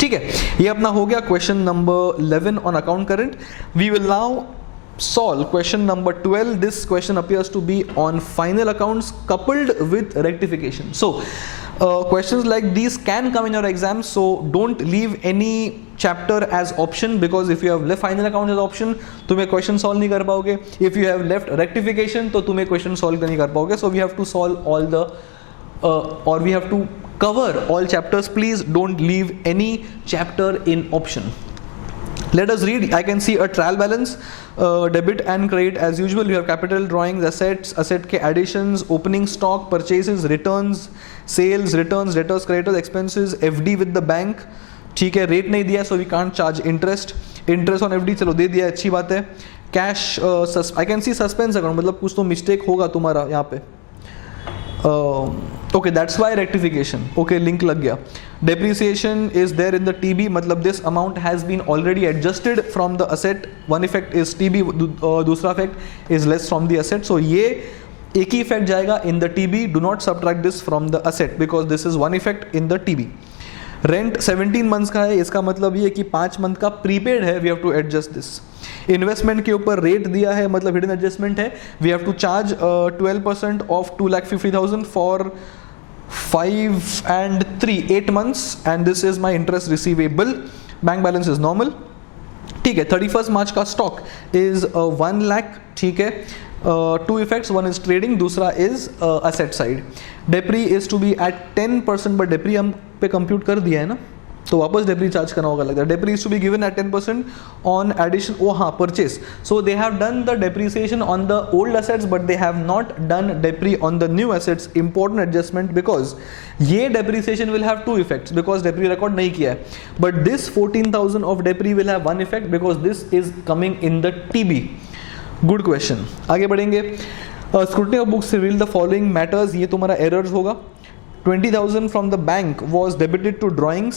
ठीक है, ये अपना हो गया question number 11 on account current. We will now solve question number 12. This question appears to be on final accounts coupled with rectification. So questions like these can come in your exam, so don't leave any chapter as option, because if you have left final accounts as option तुम्हें question solve नहीं कर पाओगे. If you have left rectification तो तुम्हें question solve नहीं कर पाओगे. So we have to solve all the or we have to cover all chapters. Please don't leave any chapter in option. Let us read. I can see a trial balance, debit and credit as usual. You have capital, drawings, assets, asset के additions, opening stock, purchases, returns, sales, returns, debtors, creditors, expenses, FD with the bank. ठीक है, rate नहीं दिया, so we can't charge interest. Interest on FD चलो दे दिया, अच्छी बात है. Cash, I can see suspense account, मतलब कुछ तो mistake होगा तुम्हारा यहाँ पे. Okay, that's why rectification. Okay, link लग गया. Depreciation is there in the TB, मतलब this amount has been already adjusted from the asset. One effect is TB, दूसरा effect is less from the asset. So ये एक ही effect जाएगा in the TB. Do not subtract this from the asset because this is one effect in the TB. Rent 17 months का है, इसका मतलब ये कि 5 मंथ का प्रीपेड है. We have to adjust this. Investment के ऊपर रेट दिया है, मतलब हिडन एडजस्टमेंट है. We have to charge 12% of 2,50,000 for 5 and 3 8 months, and this is my interest receivable. Bank balance is normal. ठीक है, 31 मार्च का स्टॉक इज 1 लाख. ठीक है, two effects, one is trading, दूसरा is asset side. Depre is to be at 10%, but depre हम पे compute कर दिया है ना, तो वापस डेप्री चार्ज करना होगा लगता है. Depre is to be given at 10% on addition. Oh हाँ, purchase. So they have done the depreciation on the old assets but they have not done depre on the new assets. Important adjustment, because ये depreciation will have two effects because depre record नहीं किया है. But this 14,000 of depre will have one effect because this is coming in the TB. Good question. आगे बढ़ेंगे. Scrutiny of books reveal the following matters. ये तुम्हारा errors होगा. 20,000 from the bank was debited to drawings,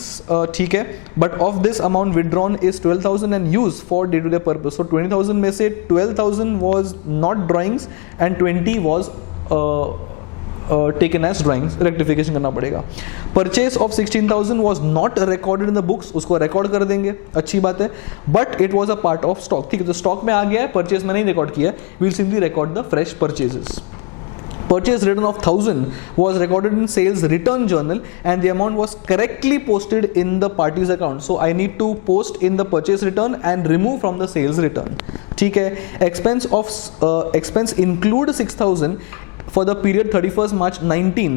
ठीक है, but of this amount withdrawn is 12,000 and used for day-to-day purpose. So 20,000 में से 12,000 was not drawings and 20 was taken as drawings. Rectification करना पड़ेगा. Purchase of 16,000 was not recorded in the books, उसको record कर देंगे, अच्छी बात है, but it was a part of stock. ठीक है, तो stock में आ गया है, purchase में नहीं record किया है. We'll simply record the fresh purchases. Purchase return of 1,000 was recorded in sales return journal and the amount was correctly posted in the party's account. So I need to post in the purchase return and remove from the sales return. ठीक है. Expense include 6,000 for the period 31st March 19.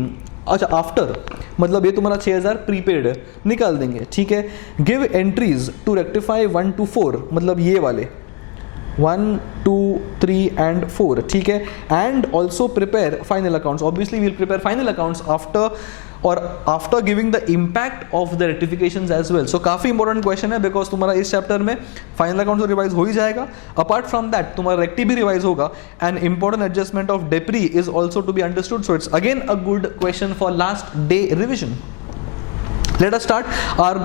अच्छा, after मतलब ये तुम्हारा 6,000 prepaid है, निकाल देंगे. ठीक है. Give entries to rectify 1 to 4, मतलब ये वाले 1, 2, 3 and 4. ठीक है. And also prepare final accounts. Obviously we'll prepare final accounts after giving the impact of the rectifications as well. So काफी इंपॉर्टेंट क्वेश्चन है बिकॉज तुम्हारा इस चैप्टर में फाइनल अकाउंट तो रिवाइज हो ही जाएगा. अपार्ट फ्रॉम दैट तुम्हारा रेक्टी भी रिवाइज होगा and important adjustment of depre is also to be understood. So it's again a good question for last day revision. Let us start our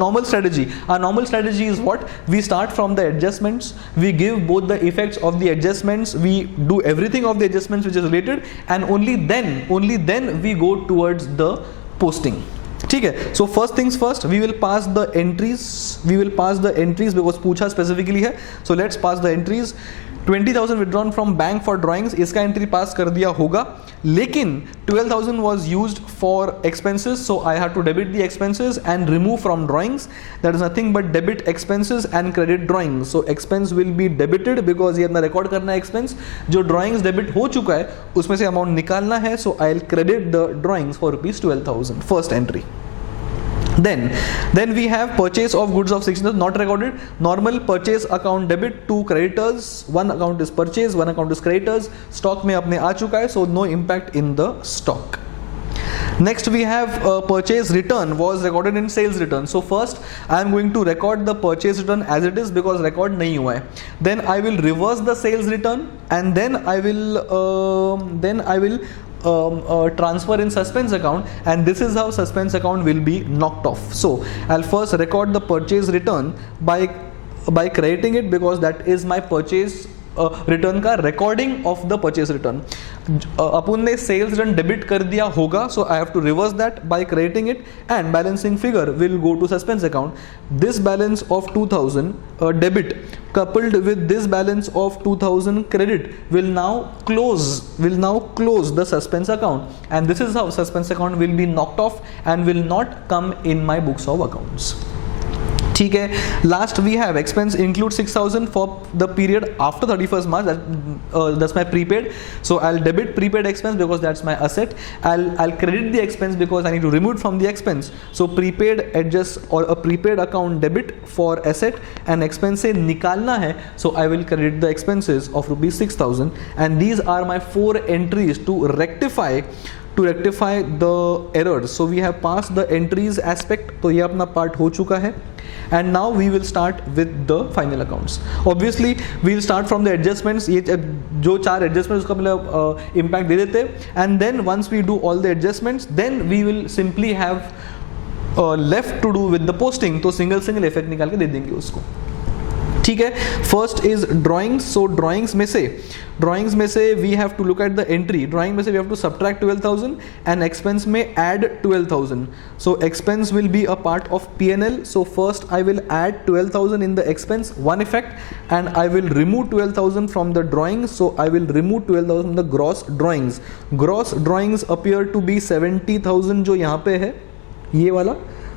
normal strategy. Our normal strategy is what? We start from the adjustments. We give both the effects of the adjustments. We do everything of the adjustments which is related, and only then we go towards the posting. ठीक है. So first things first, we will pass the entries because पूछा specifically है. So let's pass the entries. 20,000 withdrawn from bank for drawings, इसका entry पास कर दिया होगा, लेकिन 12,000 was used for expenses, so I have to debit the expenses and remove from drawings. That is nothing but debit expenses and credit drawings. So expense will be debited because ये अपना record करना है expense. जो drawings debit हो चुका है उसमें से अमाउंट निकालना है, so I'll credit the drawings for rupees 12,000. First entry. Then we have purchase of goods of 16,000 not recorded. Normal purchase account debit to creditors. One account is purchase, one account is creditors. Stock में अपने आ चुका है, so no impact in the stock. Next we have purchase return was recorded in sales return. So first I am going to record the purchase return as it is because record नहीं हुआ है. Then I will reverse the sales return and then I will transfer in suspense account, and this is how suspense account will be knocked off. So I'll first record the purchase return by crediting it because that is my purchase return का recording of the purchase return. अपन ने sales return debit कर दिया होगा, so I have to reverse that by crediting it, and balancing figure will go to suspense account. This balance of 2000 debit coupled with this balance of 2000 credit will now close the suspense account, and this is how suspense account will be knocked off and will not come in my books of accounts. ठीक है. Last we have expense include 6000 for the period after 31st March. That's my prepaid. So I'll debit prepaid expense because that's my asset. I'll credit the expense because I need to remove it from the expense. So prepaid adjust or a prepaid account debit for asset and expense से निकालना है. So I will credit the expenses of rupees 6000, and these are my 4 entries to rectify the errors. So we have passed the entries aspect. तो ये अपना part हो चुका है. And now we will start with the final accounts. Obviously we'll start from the adjustments. ये जो 4 adjustments उसका मतलब impact दे देते, and then once we do all the adjustments, then we will simply have left to do with the posting. तो single effect निकाल के दे देंगे उसको. ठीक है. First is drawings. So drawings में से we have to look at the entry. Drawing में से we have to subtract 12,000 and expense में add 12,000. So expense will be a part of P&L. So first I will add 12,000 in the expense, one effect, and I will remove 12,000 from the drawings. So I will remove 12,000 from the gross drawings. Gross drawings appear to be 70,000 जो यहाँ पे है, ये वाला.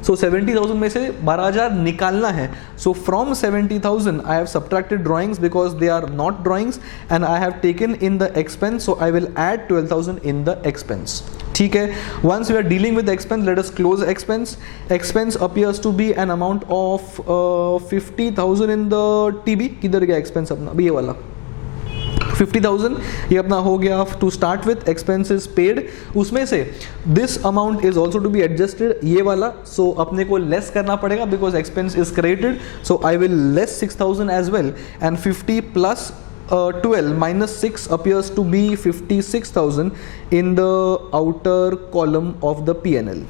So 70,000 में से 12,000 निकालना है. So from 70,000 I have subtracted drawings because they are not drawings, and I have taken in the expense. So I will add 12,000 in the expense. ठीक है. Once we are dealing with the expense, let us close expense. Expense appears to be an amount of 50,000 in the TB. किधर गया expense अपना? ये वाला 50,000 ये अपना हो गया. To start with expenses paid, उसमें से this amount is also to be adjusted, ये वाला. सो अपने को लेस करना पड़ेगा because expense is credited. So I will less 6,000 as well, and 50 plus 12 minus 6 appears to be 56,000 in the outer column of the P&L.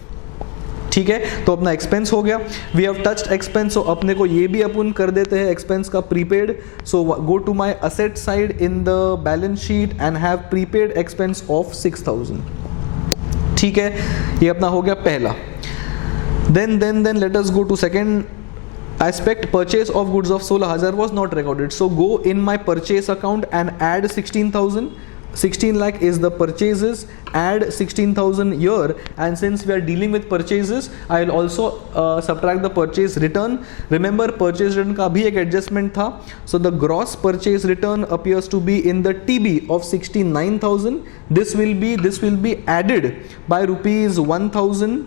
ठीक है. तो अपना एक्सपेंस हो गया. We have touched expense. So अपने को ये भी अपन कर देते हैं एक्सपेंस का prepaid. So go to my asset side in the balance sheet and have prepaid expense of 6,000. ठीक है. ये अपना हो गया पहला. Then let us go to second aspect. Purchase of goods of 16,000 was not recorded. So go in my purchase account and add 16,000. 16 lakh is the purchases, add 16,000 here, and since we are dealing with purchases, I will also subtract the purchase return. Remember purchase return का भी एक adjustment था. So the gross purchase return appears to be in the TB of 69,000. This will be added by rupees 1,000.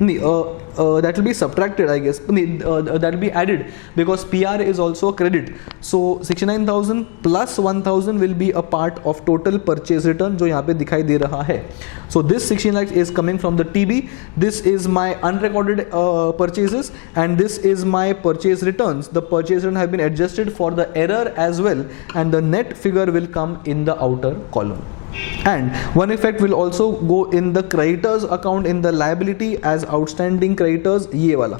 That will be subtracted, I guess. That will be added because PR is also a credit. So 69,000 plus 1,000 will be a part of total purchase return जो यहाँ पे दिखाई दे रहा है. So this 16 lakhs is coming from the TB. This is my unrecorded purchases, and this is my purchase returns. The purchase return have been adjusted for the error as well, and the net figure will come in the outer column. And one effect will also go in the creditors account in the liability as outstanding creditors, ये वाला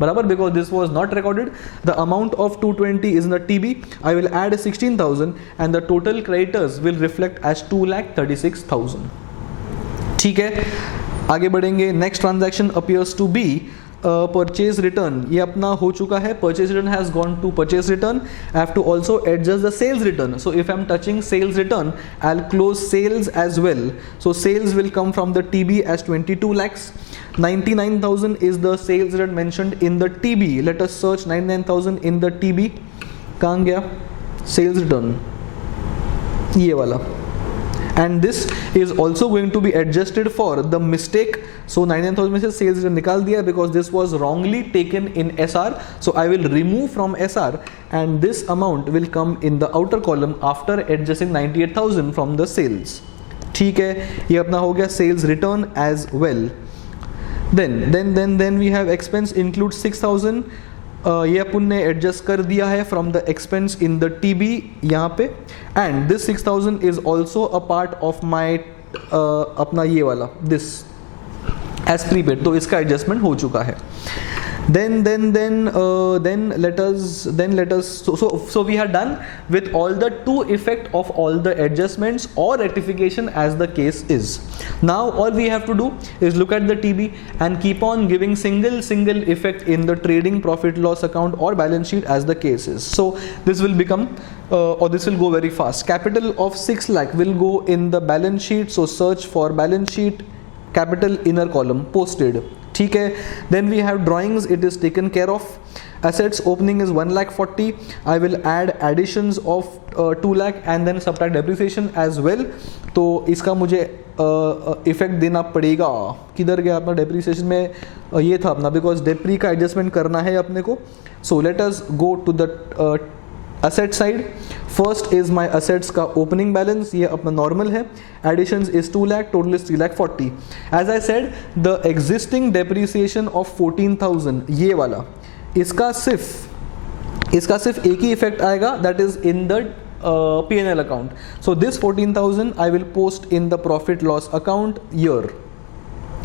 बराबर, because this was not recorded. The amount of 220 is in the TB. I will add 16,000 and the total creditors will reflect as 2,36,000. ठीक है. आगे बढ़ेंगे. Next transaction appears to be purchase return. ये अपना हो चुका है. Purchase return has gone to purchase return. I have to also adjust the sales return. So if I'm touching sales return, I'll close sales as well. So sales will come from the TB as 22 lakhs. 99,000 is the sales return mentioned in the TB. Let us search 99,000 in the TB. कहाँ गया? Sales return. ये वाला. And this is also going to be adjusted for the mistake. So 99,000 में से sales return निकाल दिया because this was wrongly taken in SR. So I will remove from SR, and this amount will come in the outer column after adjusting 98,000 from the sales. ठीक है. ये अपना हो गया sales return as well. Then we have expense include 6,000. ये अपन ने adjust कर दिया है from the expense in the TB यहाँ पे, and this 6,000 is also a part of my अपना ये वाला दिस एज प्रीपेड. तो इसका एडजस्टमेंट हो चुका है. Then let us so we are done with all the two effect of all the adjustments or rectification as the case is. Now all we have to do is look at the TB and keep on giving single effect in the trading profit loss account or balance sheet as the case is. So this will become or this will go very fast. Capital of 6 lakh will go in the balance sheet, so search for balance sheet, capital inner column, posted. ठीक है. Then we have drawings, it is taken care of. Assets opening is 1 lakh 40. I will add additions of 2 lakh and then subtract depreciation as well. तो इसका मुझे effect देना पड़ेगा. किधर गया अपना depreciation में? ये था अपना, because depre का एडजस्टमेंट करना है अपने को. So let us go to the asset side. First is my assets का opening balance, ये अपना normal है. Additions is 2 lakh, total is 3 lakh 40. As I said, the existing depreciation of 14,000, ये वाला, इसका सिर्फ एक ही इफेक्ट आएगा, that is in the P&L account. So this 14,000 I will post in the profit loss account here.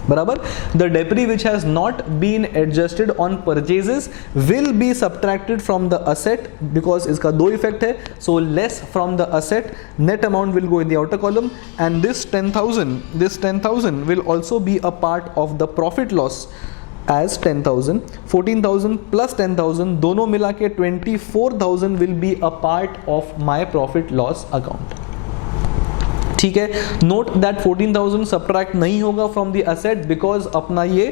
बराबर. The debris which has not been adjusted on purchases will be subtracted from the asset because इसका दो effect है. So less from the asset, net amount will go in the outer column, and this 10,000 will also be a part of the profit loss as 10,000. 14,000 plus 10,000 दोनों मिला के 24,000 will be a part of my profit loss account. ठीक है. Note that 14,000 subtract नहीं होगा from the asset because अपना ये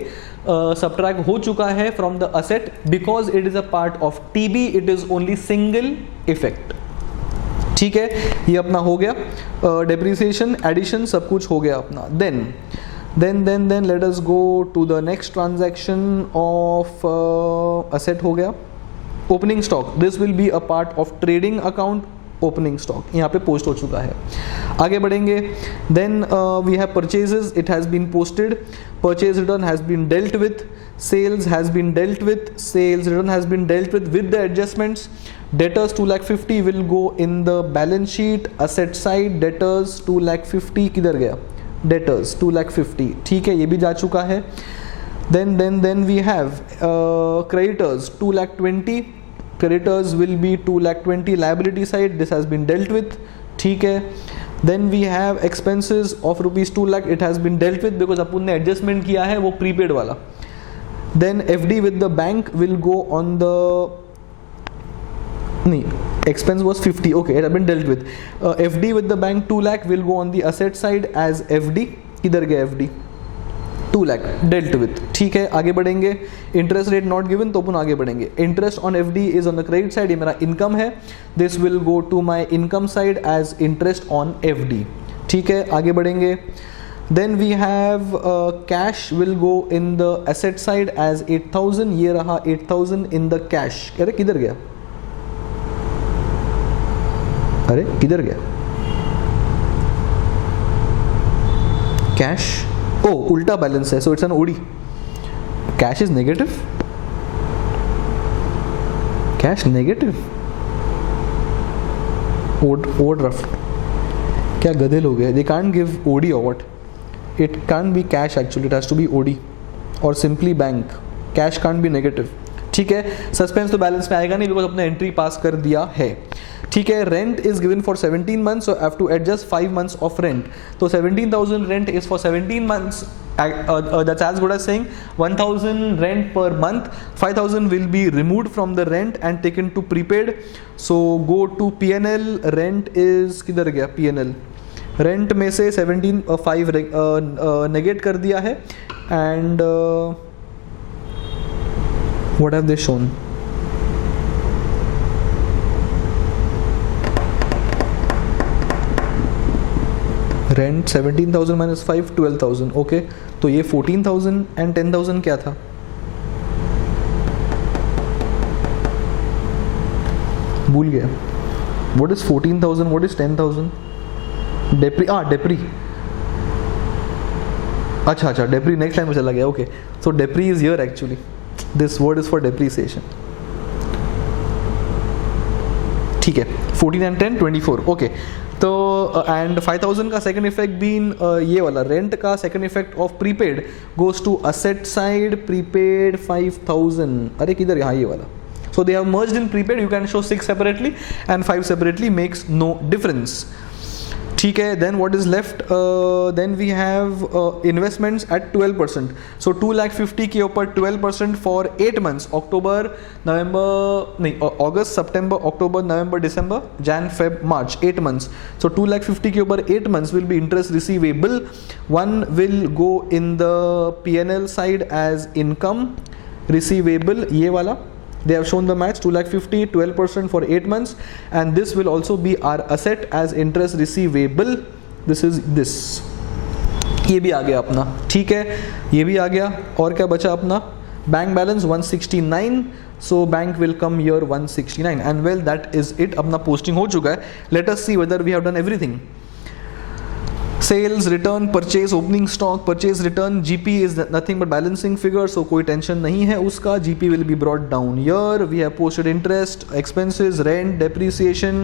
subtract हो चुका है from the asset because it is a part of TB. It is only single effect. ठीक है, ये अपना हो गया. डेप्रिसिएशन, एडिशन सब कुछ हो गया अपना. Then let us go to the next transaction of asset. हो गया. Opening stock, this will be a part of trading account. Opening stock यहाँ पे पोस्ट हो चुका है. आगे बढ़ेंगे. Then we have purchases, it has been posted. Purchase return has been dealt with. Sales has been dealt with. Sales return has been dealt with the adjustments. Debtors 2 lakh 50 will go in the balance sheet asset side. Debtors 2 lakh 50 किधर गया? Debtors 2 lakh 50. ठीक है, ये भी जा चुका है. Then we have creditors 2 lakh 20. Creditors will be 2 lakh 20 liability side. This has been dealt with. ठीक है. Then we have expenses of rupees 2 lakh. It has been dealt with because अपन ने adjustment किया है वो prepaid वाला. Then FD with the bank will go on the नहीं, expense was 50. Okay, it has been dealt with. FD with the bank 2 lakh will go on the asset side as FD. किधर गया FD? 2 lakh dealt with. ठीक है, आगे बढ़ेंगे. Interest rate not given, तो अपन आगे बढ़ेंगे. Interest on FD is on the credit side. ये मेरा इनकम है. This will go to my income side as interest on FD. ठीक है, आगे बढ़ेंगे. Then we have cash will go in the asset side as 8,000. ये रहा 8,000 in the cash. अरे किधर गया? अरे किधर गया कैश? ओ, उल्टा बैलेंस है, so it's an OD. Cash is negative. Cash negative. Overdraft. क्या गधे लोग हैं? They can't give OD or what? It can't be cash actually, it has to be OD or simply bank. Cash can't be negative. ठीक है, suspense तो balance में आएगा नहीं बिकॉज अपने एंट्री पास कर दिया है. ठीक है, rent is given for 17 months, so I have to adjust 5 months of rent. So 17,000 rent is for 17 months. That's as good as saying 1,000 rent per month. 5,000 will be removed from the rent and taken to prepaid. So go to P&L. Rent is किधर गया? P&L. Rent में से 17,5 negate कर दिया है. And what have they shown? Rent 17,000 minus 5, 12,000. Okay, तो ये 14,000 and 10,000 क्या था? भूल गया. What is 14,000? What is 10,000? डेप्री. अच्छा, डेप्री नेक्स्ट टाइम में चला गया. Okay, so depre is here actually. This word is for depreciation. ठीक है, 14 and 10, 24. Okay, तो एंड 5000 का सेकंड इफेक्ट बीन ये वाला रेंट का second effect of prepaid goes to asset side prepaid 5000, अरे किधर, यहाँ ये वाला. So they have merged in prepaid. You can show 6 separately and 5 separately, makes no difference. ठीक है. Then what is left? Then we have investments at 12%. So 2,50,000 के ऊपर 12% for 8 months. October, November, नहीं, August, September, October, November, December, Jan, Feb, March, 8 months. So 2,50,000 के ऊपर 8 months will be interest receivable. One will go in the P&L side as income receivable. ये वाला. They have shown the maths. 2,50,000, 12% for 8 months, and this will also be our asset as interest receivable. This is this. ये भी आ गया अपना. ठीक है, ये भी आ गया. और क्या बचा अपना? Bank balance 169. So bank will come here 169, and well, that is it. अपना posting हो चुका है. Let us see whether we have done everything. Sales, return, purchase, opening stock, purchase, return. GP is nothing but balancing figure, so कोई tension नहीं है उसका. GP will be brought down here. We have posted interest, expenses, rent, depreciation,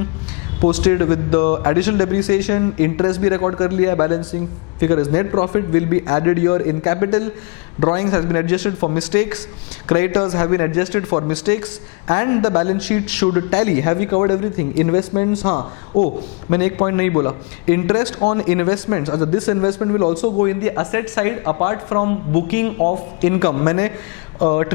posted with the additional depreciation. Interest भी record कर लिया है. Balancing figure is net profit, will be added here in capital. Drawings has been adjusted for mistakes. Creditors have been adjusted for mistakes, and the balance sheet should tally. Have we covered everything? Investments, हाँ. Oh, मैंने एक point नहीं बोला. Interest on investments. अच्छा, this investment will also go in the asset side apart from booking of income. मैंने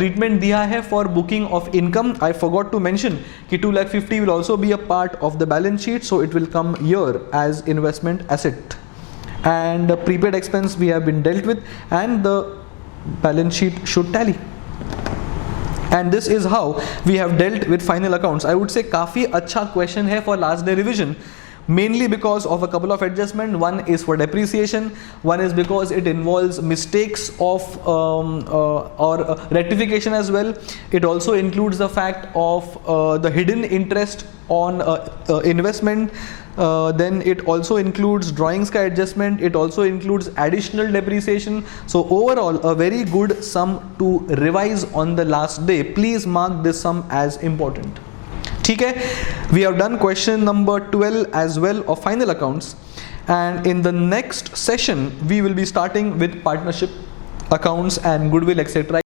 treatment दिया है for booking of income. I forgot to mention कि 2,50,000 will also be a part of the balance sheet, so it will come here as investment asset. And the prepaid expense we have been dealt with, and the balance sheet should tally. And this is how we have dealt with final accounts. I would say काफ़ी अच्छा question है for last day revision, mainly because of a couple of adjustments. One is for depreciation, one is because it involves mistakes of or rectification as well. It also includes the fact of the hidden interest on investment. Then it also includes drawings ka adjustment. It also includes additional depreciation. So overall, a very good sum to revise on the last day. Please mark this sum as important. ठीक है, we have done question number 12 as well of final accounts, and in the next session we will be starting with partnership accounts and goodwill, etc.